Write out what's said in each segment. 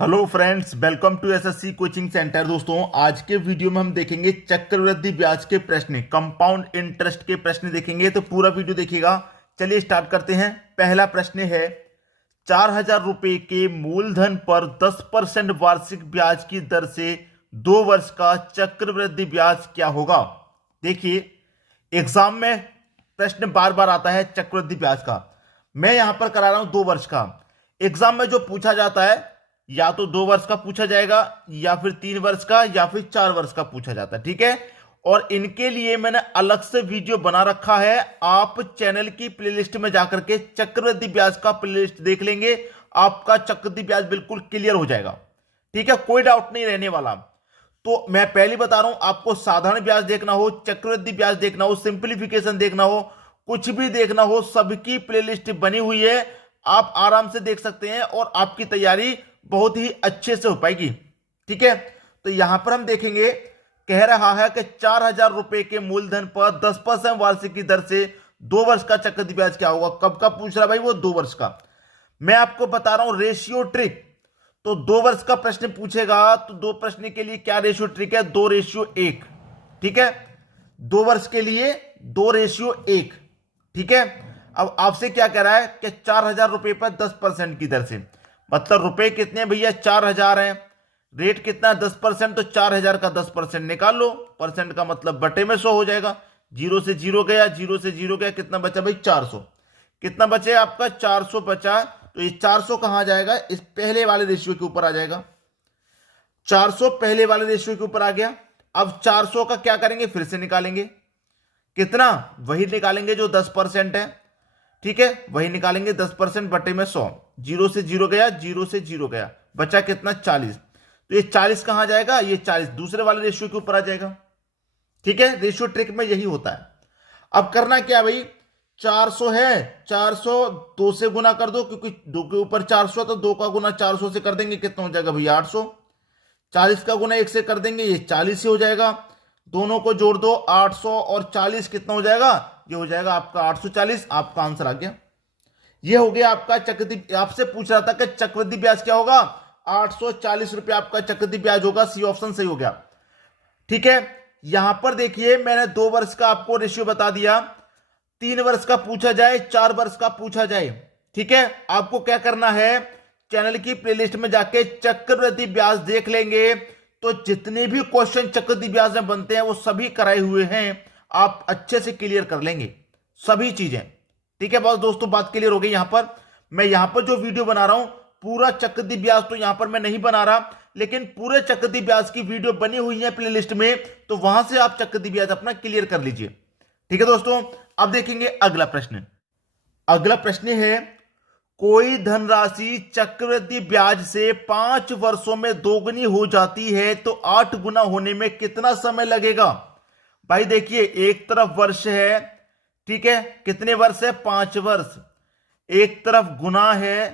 Hello friends, welcome to SSC coaching centre. दोस्तों, आज के वीडियो में हम देखेंगे चक्रवृद्धि ब्याज के प्रश्न, कंपाउंड इंटरेस्ट के प्रश्न देखेंगे। तो पूरा वीडियो देखिएगा। चलिए स्टार्ट करते हैं। पहला प्रश्न है, 4,000 रुपए के मूलधन पर 10% वार्षिक ब्याज की दर से 2 वर्ष का चक्रवृद्धि ब्याज क्या होगा। देखिए, एग्जाम में प्रश्न बार बार आता है चक्रवृद्धि ब्याज का। मैं यहां पर करा रहा हूं 2 वर्ष का। एग्जाम में जो पूछा जाता है या तो 2 वर्ष का पूछा जाएगा, या फिर 3 वर्ष का, या फिर 4 वर्ष का पूछा जाता है। ठीक है, और इनके लिए मैंने अलग से वीडियो बना रखा है। आप चैनल की प्लेलिस्ट में जाकर के चक्रवृद्धि ब्याज का प्लेलिस्ट देख लेंगे, आपका चक्रवृद्धि ब्याज बिल्कुल क्लियर हो जाएगा। ठीक है, कोई डाउट नहीं रहने वाला। तो मैं पहले बता रहा हूं, आपको साधारण ब्याज देखना हो, चक्रवृद्धि ब्याज देखना हो, सिंप्लीफिकेशन देखना हो, कुछ भी देखना हो, सबकी प्लेलिस्ट बनी हुई है। आप आराम से देख सकते हैं और आपकी तैयारी बहुत ही अच्छे से हो पाएगी। ठीक है, तो यहां पर हम देखेंगे, कह रहा है कि 4,000 रुपए के मूलधन पर 10% वार्षिक की दर से 2 वर्ष का चक्रवृद्धि ब्याज क्या होगा। कब का पूछ रहा भाई? वो 2 वर्ष का। मैं आपको बता रहा हूं रेशियो ट्रिक। तो 2 वर्ष का प्रश्न पूछेगा तो 2 प्रश्न के लिए क्या रेशियो ट्रिक है? 2:1। ठीक है, 2 वर्ष के लिए 2:1। ठीक है, अब आपसे क्या कह रहा है कि 4,000 रुपए पर 10% की दर से, मतलब रुपए कितने भैया? 4,000 है। रेट कितना? 10%। तो 4,000 का 10% निकाल लो। परसेंट का मतलब बटे में 100 हो जाएगा। 0 से 0 गया, 0 से 0 गया, कितना बचा भाई? 400। कितना बचे आपका? 400 बचा। तो ये 400 कहां जाएगा? इस पहले वाले रेशियो के ऊपर आ जाएगा। 400 पहले वाले रेशियो के ऊपर आ गया। अब 400 का क्या करेंगे? फिर से निकालेंगे। कितना? वही निकालेंगे जो 10% है। ठीक है, वही निकालेंगे। 10% बटे में 100। 0 से 0 गया, 0 से 0 गया, बचा कितना? 40। तो ये 40 कहां जाएगा? ये 40 दूसरे वाले रेशियो के ऊपर आ जाएगा। ठीक है, रेशियो ट्रिक में यही होता है। अब करना क्या भाई? 400 है, 400 2 से गुना कर दो, क्योंकि 2 के ऊपर 400, तो 2 का गुना 400 से कर देंगे, कितना हो जाएगा भैया? 800। 40 का गुना 1 से कर देंगे, ये 40 ही हो जाएगा। दोनों को जोड़ दो, 800 और 40 कितना हो जाएगा? ये हो जाएगा आपका 840। आपका आंसर आ गया। ये हो गया आपका चक्रवृद्धि। आपसे पूछ रहा था कि चक्रवृद्धि ब्याज क्या होगा? 840 रुपए आपका चक्रवृद्धि ब्याज होगा। सी ऑप्शन सही हो गया। ठीक है, यहां पर देखिए, मैंने 2 वर्ष का आपको रेशियो बता दिया। 3 वर्ष का पूछा जाए, 4 वर्ष का पूछा जाए, ठीक है, आपको क्या करना है? चैनल की प्लेलिस्ट में जाके चक्रवृद्धि ब्याज देख लेंगे। तो जितने भी क्वेश्चन चक्रवृद्धि ब्याज में बनते हैं वो सभी कराए हुए हैं। आप अच्छे से क्लियर कर लेंगे सभी चीजें। ठीक है बस दोस्तों, बात क्लियर हो गई। यहां पर मैं यहां पर जो वीडियो बना रहा हूं, पूरा चक्रवृद्धि ब्याज तो यहां पर मैं नहीं बना रहा, लेकिन पूरे चक्रवृद्धि ब्याज की वीडियो बनी हुई है प्लेलिस्ट में। तो वहां से आप चक्रवृद्धि ब्याज अपना क्लियर कर लीजिए। ठीक है दोस्तों, अब देखेंगे अगला प्रश्न। अगला प्रश्न है, कोई धनराशि चक्रवृद्धि ब्याज से 5 वर्षों में दोगुनी हो जाती है तो 8 गुना होने में कितना समय लगेगा। भाई देखिए, एक तरफ वर्ष है, ठीक है, कितने वर्ष है? 5 वर्ष। एक तरफ गुना है,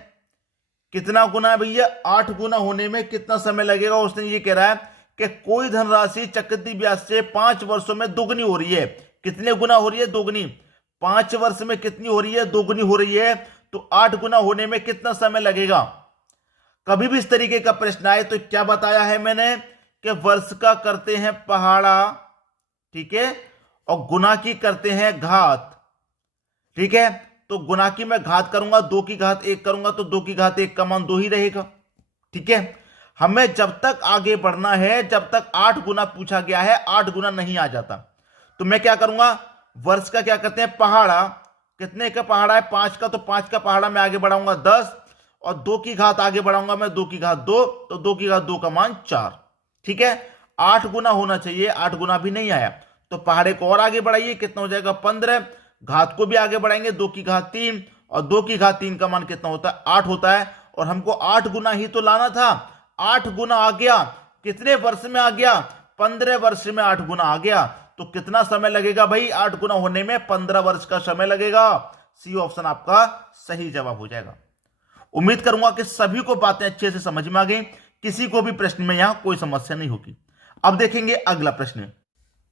कितना गुना है भैया? 8 गुना होने में कितना समय लगेगा। उसने ये कह रहा है कि कोई धनराशि चक्रवृद्धि ब्याज से 5 वर्षों में दोगुनी हो रही है। कितने गुना हो रही है? दोगुनी। 5 वर्ष में कितनी हो रही है? दोगुनी हो रही है। तो 8 गुना होने में कितना समय लगेगा। कभी भी इस तरीके का प्रश्न आए तो क्या बताया है मैंने कि वर्ष का करते हैं पहाड़ा, ठीक है, और गुना की करते हैं घात। ठीक है, तो गुना की मैं घात करूंगा, 2 की घात 1 करूंगा, तो 2 की घात 1 का मान 2 ही रहेगा। ठीक है, हमें जब तक आगे बढ़ना है, जब तक 8 गुना पूछा गया है, 8 गुना नहीं आ जाता, तो मैं क्या करूंगा? वर्ष का क्या करते हैं पहाड़ा, कितने का पहाड़ा है? 5 का, तो 5 का पहाड़ा मैं आगे बढ़ाऊंगा 10, और 2 की घात आगे बढ़ाऊंगा मैं 2 की घात 2, तो 2 की घात 2 का मान 4। ठीक है, 8 गुना होना चाहिए, 8 गुना भी नहीं आया, तो पहाड़े को और आगे बढ़ाइए, कितना हो जाएगा? 15। घात को भी आगे बढ़ाएंगे, 2 की घात 3, और 2 की घात 3 का मान कितना होता है? 8 होता है। और हमको 8 गुना ही तो लाना था। 8 गुना आ गया, कितने वर्ष में आ गया? 15 वर्ष में 8 गुना आ गया। तो कितना समय लगेगा भाई 8 गुना होने में? 15 वर्ष का समय लगेगा। सी ऑप्शन आपका सही जवाब हो जाएगा। उम्मीद करूंगा कि सभी को बातें अच्छे से समझ में आ गई, किसी को भी प्रश्न में यहां कोई समस्या नहीं होगी। अब देखेंगे अगला प्रश्न।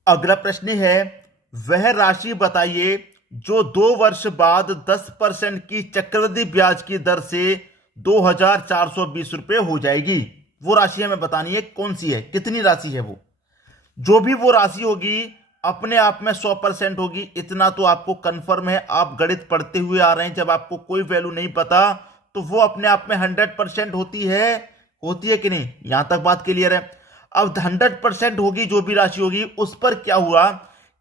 अगला प्रश्न है, वह राशि बताइए जो 2 वर्ष बाद 10% की चक्रवृद्धि ब्याज की दर से 2,420 रुपये हो जाएगी। वो राशि हमें बतानी है कौन सी है, कितनी राशि है वो। जो भी वो राशि होगी अपने आप में 100% होगी, इतना तो आपको कंफर्म है। आप गणित पढ़ते हुए आ रहे हैं, जब आपको कोई वैल्यू नहीं पता तो वो अपने आप में 100% होती है कि नहीं? यहां तक बात क्लियर है। अब 100% होगी जो भी राशि होगी, उस पर क्या हुआ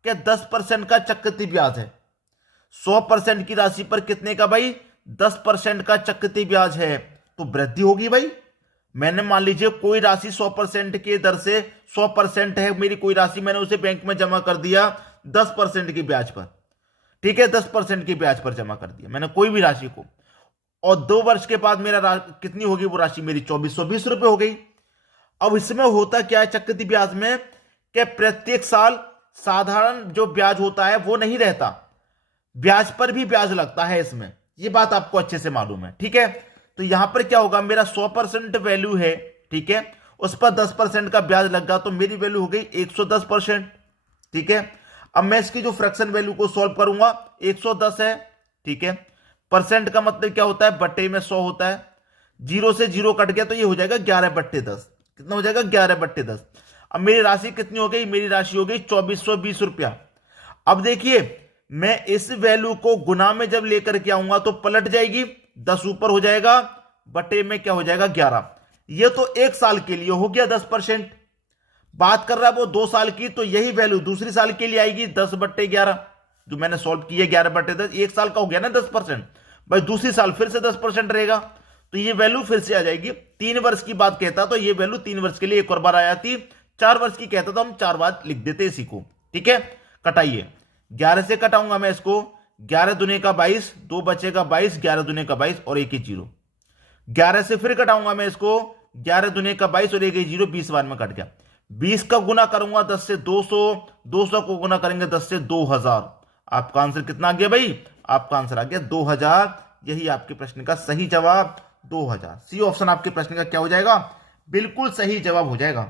कि 10% का चक्रवृद्धि ब्याज है। 100% की राशि पर कितने का भाई? 10% का चक्रवृद्धि ब्याज है, तो वृद्धि होगी भाई। मैंने मान लीजिए कोई राशि 100% के दर से 100% है मेरी कोई राशि, मैंने उसे बैंक में जमा कर दिया 10% की ब्याज पर, ठीक है, 10% की ब्याज पर जमा कर दिया मैंने कोई भी राशि को, और 2 वर्ष के बाद मेरा कितनी होगी वो राशि? मेरी 2420 रुपए हो गई। अब इसमें होता क्या है चक्रवृद्धि ब्याज में कि प्रत्येक साल साधारण जो ब्याज होता है वो नहीं रहता, ब्याज पर भी ब्याज लगता है इसमें, ये बात आपको अच्छे से मालूम है, ठीक है। तो यहां पर क्या होगा, मेरा 100% वैल्यू है, ठीक है, उस पर 10% का ब्याज लग गया, तो मेरी वैल्यू हो गई 110%, ठीक है। अब मैं इसकी जो फ्रैक्शन वैल्यू को सॉल्व करूंगा, 110 है, ठीक है। परसेंट का मतलब क्या होता है? बट्टे में 100 होता है। 0 से 0 कट गया तो ये हो जाएगा 11/10। कितना हो जाएगा? 11/10। अब मेरी राशि कितनी हो गई? मेरी राशि हो गई 2420 रुपया। अब देखिए मैं इस वैल्यू को गुना में जब लेकर के आऊंगा तो पलट जाएगी, 10 ऊपर हो जाएगा, बटे में क्या हो जाएगा? 11। ये तो 1 साल के लिए हो गया 10%। बात कर रहा है वो 2 साल की, तो यही वैल्यू दूसरी साल के लिए आएगी 10/11, जो मैंने सॉल्व की है 11/10। 1 साल का हो गया ना 10%, भाई दूसरी साल फिर से 10% रहेगा, तो ये वैल्यू फिर से आ जाएगी। 3 वर्ष की बात कहता तो ये वैल्यू 3 वर्ष के लिए एक और बार आ जाती, 4 वर्ष की कहता तो हम 4 बार लिख देते इसी को, ठीक है। कटाइए, 11 से कटाऊंगा मैं इसको, 11 दूने का 22, 2 बचेगा 22, 11 दूने का 22 और 1 0। 11 से फिर कटाऊंगा मैं इसको, 11 दूने का 22 और 1 0, 20 बार में कट गया। 20 का गुना करूंगा 10 से 200, 200 को गुना करेंगे 10 से 2000। आपका आंसर कितना आ गया भाई? आपका आंसर आ गया 2000। यही आपके प्रश्न का सही जवाब 2000। सी ऑप्शन आपके प्रश्न का क्या हो जाएगा? बिल्कुल सही जवाब हो जाएगा।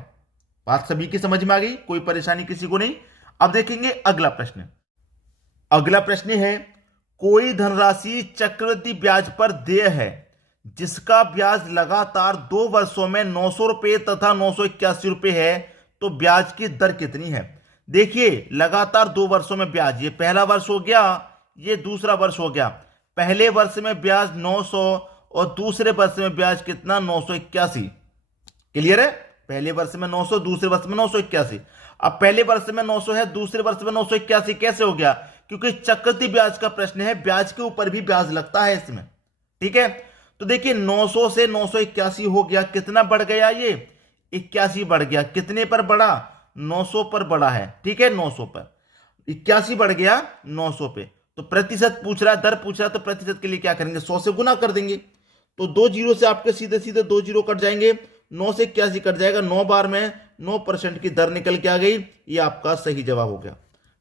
बात सभी की समझ में आ गई? कोई परेशानी किसी को नहीं? अब देखेंगे अगला प्रश्न। अगला प्रश्न है, कोई धनराशि चक्रवृद्धि ब्याज पर देय है जिसका ब्याज लगातार 2 वर्षों में 900 रुपए तथा 981 रुपए है, तो ब्याज की दर कितनी है? देखिए लगातार 2 वर्षों में ब्याज, ये पहला वर्ष हो गया, ये दूसरा वर्ष हो गया। पहले वर्ष में ब्याज 900 और दूसरे वर्ष में ब्याज कितना? 981। क्लियर है? पहले वर्ष में 900, दूसरे वर्ष में 981। अब पहले वर्ष में 900 है, दूसरे वर्ष में 981 कैसे हो गया? क्योंकि चक्रवृद्धि ब्याज का प्रश्न है, ब्याज के ऊपर भी ब्याज लगता है इसमें, ठीक है। तो देखिए 900 से 981 हो गया, कितना बढ़ गया? ये 81 बढ़ गया। कितने पर बढ़ा? 900 पर बढ़ा है, ठीक है, 900 पर 81 बढ़ गया 900 पे। तो प्रतिशत पूछ रहा है, दर पूछ रहा है, तो प्रतिशत के लिए क्या करेंगे? 100 से गुना कर देंगे, तो 2 जीरो से आपके सीधे सीधे 2 जीरो कट जाएंगे, 9 से 81 कट जाएगा, 9 बार में 9% की दर निकल के आ गई। ये आपका सही जवाब हो गया,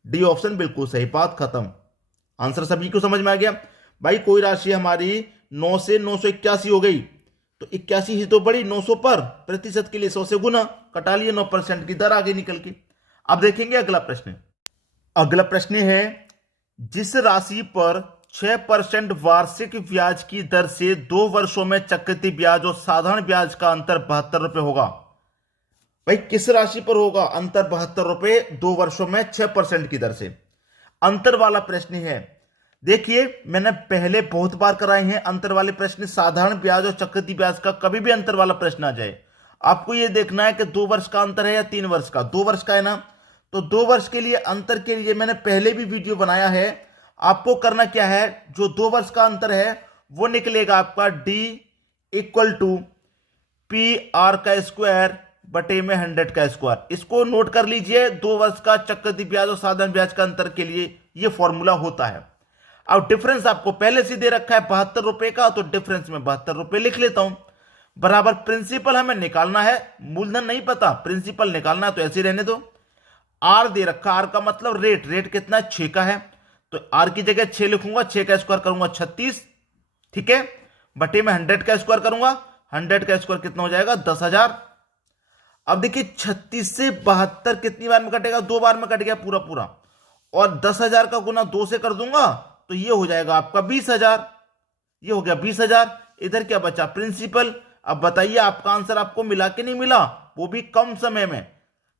डी ऑप्शन बिल्कुल सही। बात खत्म। आंसर सभी को समझ में आ गया भाई? कोई राशि हमारी 9 से 981 हो गई, तो 81 ही तो बड़ी 900 पर, प्रतिशत के लिए 100 से गुना, कटा लिए, 9% की दर आगे निकल के। अब देखेंगे अगला प्रश्न। अगला प्रश्न है, जिस राशि पर 6% वार्षिक ब्याज की दर से 2 वर्षों में चक्रवृद्धि ब्याज और साधारण ब्याज का अंतर 72 रुपए होगा। भाई किस राशि पर होगा अंतर 72 रुपए? 2 वर्षों में 6% की दर से अंतर वाला प्रश्न है। देखिए मैंने पहले बहुत बार कराए हैं अंतर वाले प्रश्न। साधारण ब्याज और चक्रवृद्धि ब्याज का कभी भी अंतर वाला प्रश्न आ जाए, आपको यह देखना है कि 2 वर्ष का अंतर है या 3 वर्ष का। 2 वर्ष का है ना, तो 2 वर्ष के लिए अंतर के लिए मैंने पहले भी वीडियो बनाया है। आपको करना क्या है, जो 2 वर्ष का अंतर है वो निकलेगा आपका D = PR का स्क्वायर बटे में 100 का स्क्वायर। इसको नोट कर लीजिए। 2 वर्ष का चक्रवृद्धि ब्याज और साधारण ब्याज का अंतर के लिए यह फॉर्मूला होता है। अब डिफरेंस आपको पहले से दे रखा है 72 रुपए का, तो डिफरेंस में 72 रुपए लिख लेता हूं। बराबर प्रिंसिपल हमें निकालना है, मूलधन नहीं पता, प्रिंसिपल निकालना है, तो ऐसे रहने दो। आर दे रखा, आर का मतलब रेट, रेट कितना? 6 का है, तो आर की जगह 6 लिखूंगा, 6 का स्क्वायर करूंगा 36, ठीक है, बटे में 100 का स्क्वायर करूंगा, 100 का स्क्वायर कितना हो जाएगा? 10,000। अब देखिए 36 से 72 कितनी बार में कटेगा? 2 बार में कट गया पूरा पूरा, और 10,000 का गुना 2 से कर दूंगा तो ये हो जाएगा आपका 20,000। ये हो गया 20,000। इधर क्या बचा, प्रिंसिपल। अब बताइए आपका आंसर आपको मिला कि नहीं मिला, वो भी कम समय में।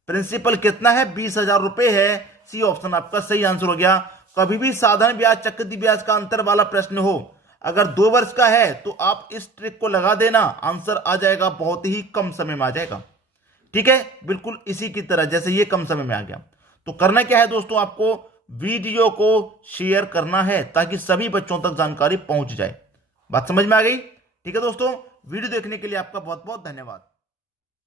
प्रिंसिपल कितना है, 20,000 रुपए है। सी ऑप्शन आपका सही आंसर हो गया। कभी भी साधारण ब्याज चक्रवृद्धि ब्याज का अंतर वाला प्रश्न हो, अगर 2 वर्ष का है तो आप इस ट्रिक को लगा देना, आंसर आ जाएगा, बहुत ही कम समय में आ जाएगा। ठीक है, बिल्कुल इसी की तरह जैसे ये कम समय में आ गया। तो करना क्या है दोस्तों, आपको वीडियो को शेयर करना है ताकि सभी बच्चों तक जानकारी पहुंच जाए। बात समझ में आ गई? ठीक है दोस्तों, वीडियो देखने के लिए आपका बहुत बहुत धन्यवाद।